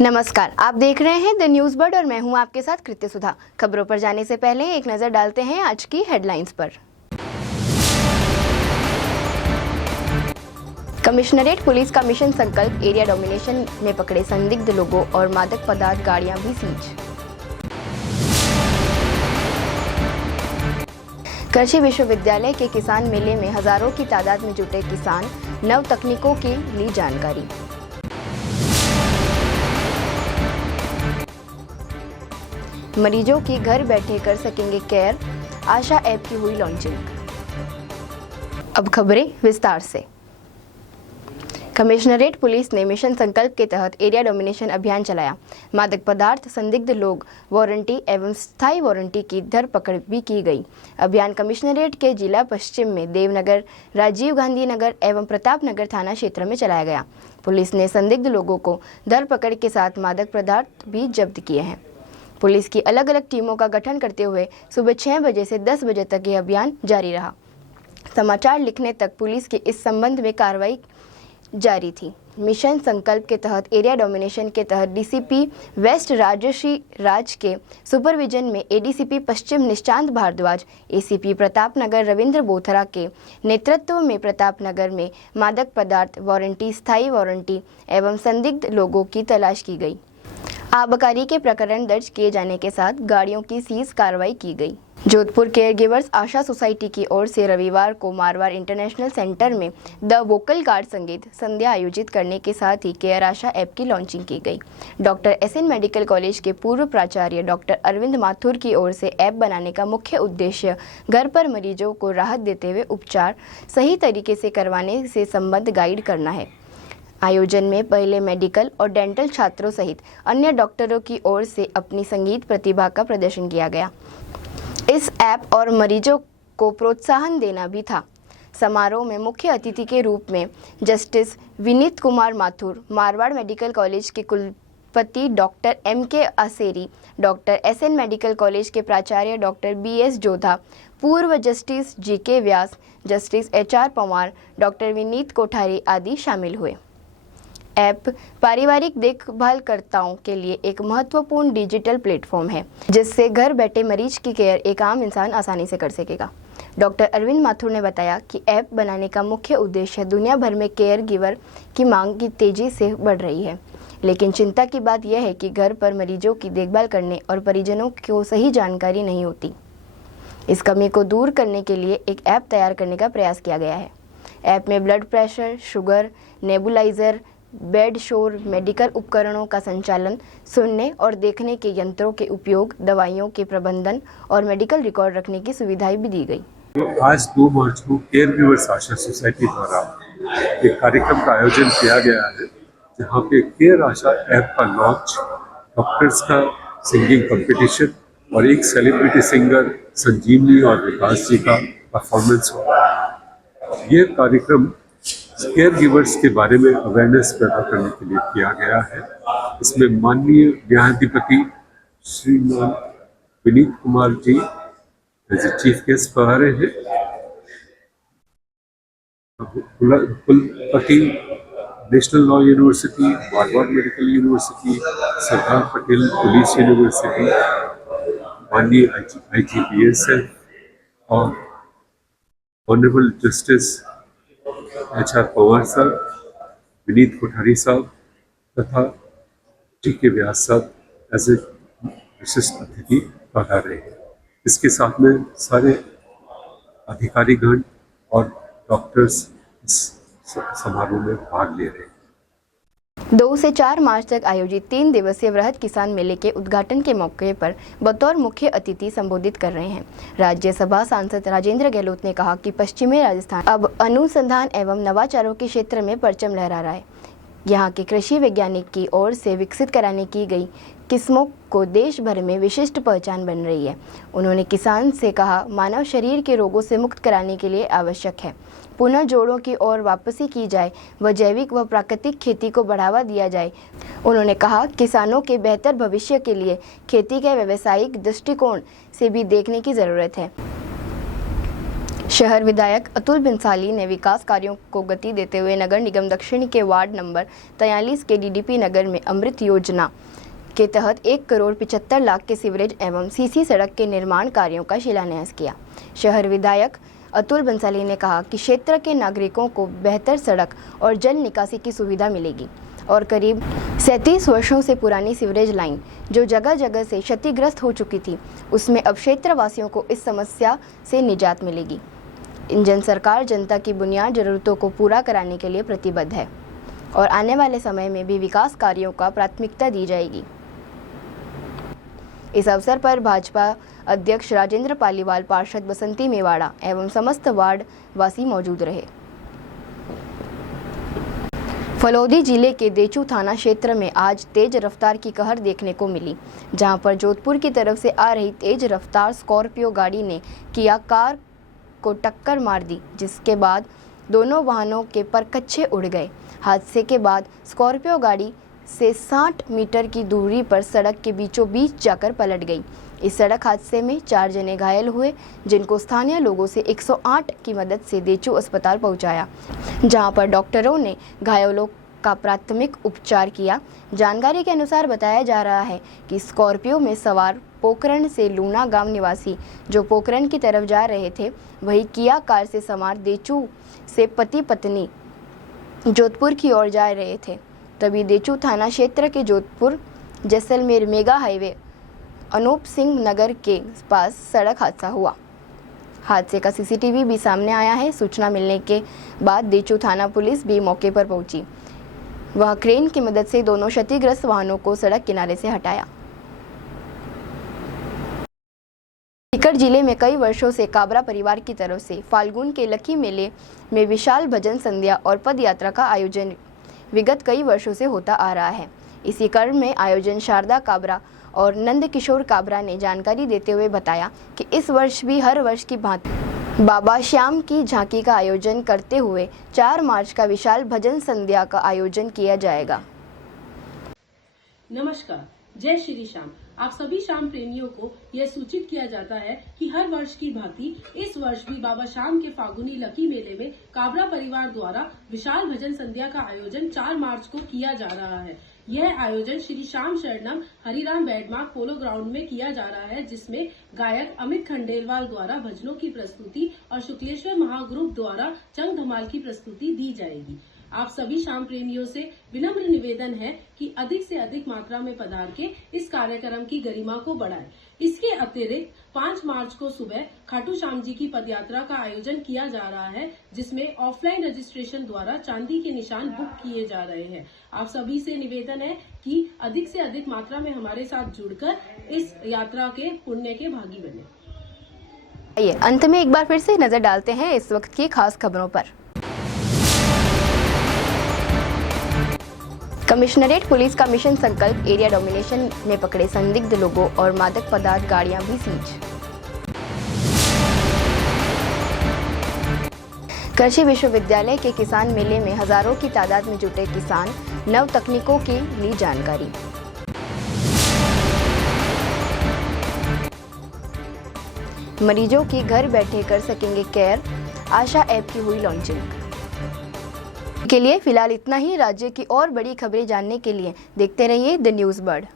नमस्कार, आप देख रहे हैं द न्यूज़ बर्ड और मैं हूं आपके साथ कृत्य सुधा। खबरों पर जाने से पहले एक नज़र डालते हैं आज की हेडलाइंस पर। कमिश्नरेट पुलिस का मिशन संकल्प एरिया डोमिनेशन में पकड़े संदिग्ध लोगों और मादक पदार्थ गाड़ियां भी सीज। कृषि विश्वविद्यालय के किसान मेले में हजारों की तादाद में जुटे किसान, नव तकनीकों की ली जानकारी। मरीजों की घर बैठे कर सकेंगे केयर, आशा ऐप की हुई लॉन्चिंग। अब खबरें विस्तार से। कमिश्नरेट पुलिस ने मिशन संकल्प के तहत एरिया डोमिनेशन अभियान चलाया। मादक पदार्थ, संदिग्ध लोग, वारंटी एवं स्थायी वारंटी की धरपकड़ भी की गई। अभियान कमिश्नरेट के जिला पश्चिम में देवनगर, राजीव गांधी नगर एवं प्रताप नगर थाना क्षेत्र में चलाया गया। पुलिस ने संदिग्ध लोगों को धरपकड़ के साथ मादक पदार्थ भी जब्त किए हैं। पुलिस की अलग अलग टीमों का गठन करते हुए सुबह 6 बजे से 10 बजे तक ये अभियान जारी रहा। समाचार लिखने तक पुलिस की इस संबंध में कार्रवाई जारी थी। मिशन संकल्प के तहत एरिया डोमिनेशन के तहत डीसीपी वेस्ट राजश्री राज के सुपरविजन में एडीसीपी पश्चिम निशांत भारद्वाज, एसीपी प्रताप नगर रविंद्र बोथरा के नेतृत्व में प्रताप नगर में मादक पदार्थ, वारंटी, स्थायी वारंटी एवं संदिग्ध लोगों की तलाश की गई। आबकारी के प्रकरण दर्ज किए जाने के साथ गाड़ियों की सीज कार्रवाई की गई। जोधपुर केयर गिवर्स आशा सोसाइटी की ओर से रविवार को मारवाड़ इंटरनेशनल सेंटर में द वोकल गार्ड संगीत संध्या आयोजित करने के साथ ही केयर आशा ऐप की लॉन्चिंग की गई। डॉक्टर एसएन मेडिकल कॉलेज के पूर्व प्राचार्य डॉक्टर अरविंद माथुर की ओर से ऐप बनाने का मुख्य उद्देश्य घर पर मरीजों को राहत देते हुए उपचार सही तरीके से करवाने से संबंध गाइड करना है। आयोजन में पहले मेडिकल और डेंटल छात्रों सहित अन्य डॉक्टरों की ओर से अपनी संगीत प्रतिभा का प्रदर्शन किया गया। इस ऐप और मरीजों को प्रोत्साहन देना भी था। समारोह में मुख्य अतिथि के रूप में justice Vineet Kumar Mathur, Marwar medical college के कुलपति doctor MK Aseri, doctor SN medical college के प्राचार्य डॉक्टर BS जोधा, पूर्व justice GK Vyas, justice HR Pawar, doctor Vineet Kothari आदि शामिल हुए। ऐप पारिवारिक देखभालकर्ताओं के लिए एक महत्वपूर्ण डिजिटल प्लेटफॉर्म है, जिससे घर बैठे मरीज की केयर एक आम इंसान आसानी से कर सकेगा। डॉक्टर अरविंद माथुर ने बताया कि ऐप बनाने का मुख्य उद्देश्य दुनिया भर में केयर गिवर की मांग की तेजी से बढ़ रही है, लेकिन चिंता की बात यह है कि घर पर मरीजों की देखभाल करने और परिजनों को सही जानकारी नहीं होती। इस कमी को दूर करने के लिए एक ऐप तैयार करने का प्रयास किया गया है। ऐप में blood pressure, sugar, nebuliser, bed शोर, मेडिकल उपकरणों का संचालन, सुनने और देखने के यंत्रों के उपयोग, दवाइयों के प्रबंधन और मेडिकल रिकॉर्ड रखने की सुविधाएं भी दी गई। आज 2 मार्च को केयर गिवर्स आशा सोसाइटी द्वारा एक कार्यक्रम का आयोजन किया गया है, जहां पे केयर आशा ऐप का लॉन्च, डॉक्टर्स का सिंगिंग कंपटीशन और एक सेलिब्रिटी सिंगर संजीवनी और विकास जी का परफॉर्मेंस हुआ। ये कार्यक्रम केयर गिवर्स के बारे में अवेयरनेस पैदा करने के लिए किया गया है। इसमें माननीय न्यायाधिपति श्रीमान Vineet Kumar ji as a chief guest पढ़ा रहे हैं। कुलपति national law university, Marwar medical university, Sardar Patel police university, माननीय IGPSF और ऑनरेबल जस्टिस HR पवार साहब, विनीत कोठारी साहब तथा GK व्यास साहब एज ए विशिष्ट अतिथि पधार रहे हैं। इसके साथ में सारे अधिकारीगण और डॉक्टर्स इस समारोह में भाग ले रहे हैं। 2 से 4 मार्च तक आयोजित 3 दिवसीय वृहद किसान मेले के उद्घाटन के मौके पर बतौर मुख्य अतिथि संबोधित कर रहे हैं राज्यसभा सांसद राजेंद्र गहलोत ने कहा कि पश्चिमी राजस्थान अब अनुसंधान एवं नवाचारों के क्षेत्र में परचम लहरा रहा है। यहाँ के कृषि वैज्ञानिक की ओर से विकसित कराने की गई किस्मों को देश भर में विशिष्ट पहचान बन रही है। उन्होंने किसान से कहा, मानव शरीर के रोगों से मुक्त कराने के लिए आवश्यक है पुनः जोड़ों की ओर वापसी की जाए व जैविक व प्राकृतिक खेती को बढ़ावा दिया जाए। उन्होंने कहा, किसानों के बेहतर भविष्य के लिए खेती के व्यावसायिक दृष्टिकोण से भी देखने की जरूरत है। शहर विधायक अतुल बंसाली ने विकास कार्यों को गति देते हुए नगर निगम दक्षिण के वार्ड नंबर 43 के डीडीपी नगर में अमृत योजना के तहत 1,75,00,000 के सीवरेज एवं सीसी सड़क के निर्माण कार्यों का शिलान्यास किया। शहर विधायक अतुल बंसाली ने कहा कि क्षेत्र के नागरिकों को बेहतर सड़क और जल निकासी की सुविधा मिलेगी और करीब 37 वर्षों से पुरानी सीवरेज लाइन जो जगह जगह से क्षतिग्रस्त हो चुकी थी, उसमें अब क्षेत्रवासियों को इस समस्या से निजात मिलेगी। इंजन सरकार जनता की बुनियादी जरूरतों को पूरा कराने के लिए प्रतिबद्ध है और आने वाले समय में भी विकास कार्यों का प्राथमिकता दी जाएगी। इस अवसर पर भाजपा अध्यक्ष राजेंद्र पालीवाल, पार्षद बसंती मेवाड़ा एवं समस्त वार्ड वासी मौजूद रहे। फलौदी जिले के देचू थाना क्षेत्र में आज तेज रफ्तार की कहर देखने को मिली, जहां पर जोधपुर की तरफ से आ रही तेज रफ्तार स्कॉर्पियो गाड़ी ने किया कार को टक्कर मार दी, जिसके बाद दोनों वाहनों के परखच्चे उड़ गए। हादसे के बाद स्कॉर्पियो गाड़ी से 60 मीटर की दूरी पर सड़क के बीचों बीच जाकर पलट गई। इस सड़क हादसे में 4 जने घायल हुए, जिनको स्थानीय लोगों से 108 की मदद से देचू अस्पताल पहुंचाया, जहां पर डॉक्टरों ने घायलों का प्राथमिक उपचार किया। जानकारी के अनुसार बताया जा रहा है कि स्कॉर्पियो में सवार पोखरण से लूना गांव निवासी जो पोखरण की तरफ जा रहे थे, वही किया कार से सवार देचू से पति पत्नी जोधपुर की ओर जा रहे थे। तभी देचू थाना क्षेत्र के जोधपुर जैसलमेर मेगा हाईवे अनूप सिंह नगर के पास सड़क हादसा हुआ। हादसे का सीसीटीवी भी सामने आया है। सूचना मिलने के बाद देचू थाना पुलिस भी मौके पर पहुंची। वह क्रेन की मदद से दोनों क्षतिग्रस्त वाहनों को सड़क किनारे से हटाया। सीकर जिले में कई वर्षों से काबरा परिवार की तरफ से फाल्गुन के लकी मेले में विशाल भजन संध्या और पद यात्रा का आयोजन विगत कई वर्षों से होता आ रहा है। इसी क्रम में आयोजन शारदा काबरा और नंद किशोर काबरा ने जानकारी देते हुए बताया कि इस वर्ष भी हर वर्ष की भांति बाबा श्याम की झांकी का आयोजन करते हुए 4 मार्च का विशाल भजन संध्या का आयोजन किया जाएगा। नमस्कार, जय श्री श्याम। आप सभी श्याम प्रेमियों को यह सूचित किया जाता है कि हर वर्ष की भांति इस वर्ष भी बाबा श्याम के फागुनी लकी मेले में काबरा परिवार द्वारा विशाल भजन संध्या का आयोजन 4 मार्च को किया जा रहा है। यह आयोजन श्री श्याम शरणम हरिराम बैडमार्क पोलो ग्राउंड में किया जा रहा है, जिसमें गायक अमित खंडेलवाल द्वारा भजनों की प्रस्तुति और शुक्लेश्वर महाग्रुप द्वारा चंग धमाल की प्रस्तुति दी जाएगी। आप सभी श्याम प्रेमियों से विनम्र निवेदन है कि अधिक से अधिक मात्रा में पधार के इस कार्यक्रम की गरिमा को बढ़ाएं। इसके अतिरिक्त 5 मार्च को सुबह खाटू श्याम जी की पदयात्रा का आयोजन किया जा रहा है, जिसमें ऑफलाइन रजिस्ट्रेशन द्वारा चांदी के निशान बुक किए जा रहे हैं। आप सभी से निवेदन है कि अधिक से अधिक मात्रा में हमारे साथ जुड़कर इस यात्रा के पुण्य के भागी बने। आइए अंत में एक बार फिर से नजर डालते हैं इस वक्त की खास खबरों पर। कमिश्नरेट पुलिस का मिशन संकल्प एरिया डोमिनेशन ने पकड़े संदिग्ध लोगों और मादक पदार्थ गाड़ियां भी सीज। कृषि विश्वविद्यालय के किसान मेले में हजारों की तादाद में जुटे किसान, नव तकनीकों की ली जानकारी। मरीजों की घर बैठे कर सकेंगे केयर, आशा ऐप की हुई लॉन्चिंग। के लिए फिलहाल इतना ही। राज्य की और बड़ी खबरें जानने के लिए देखते रहिए द न्यूज़ बर्ड।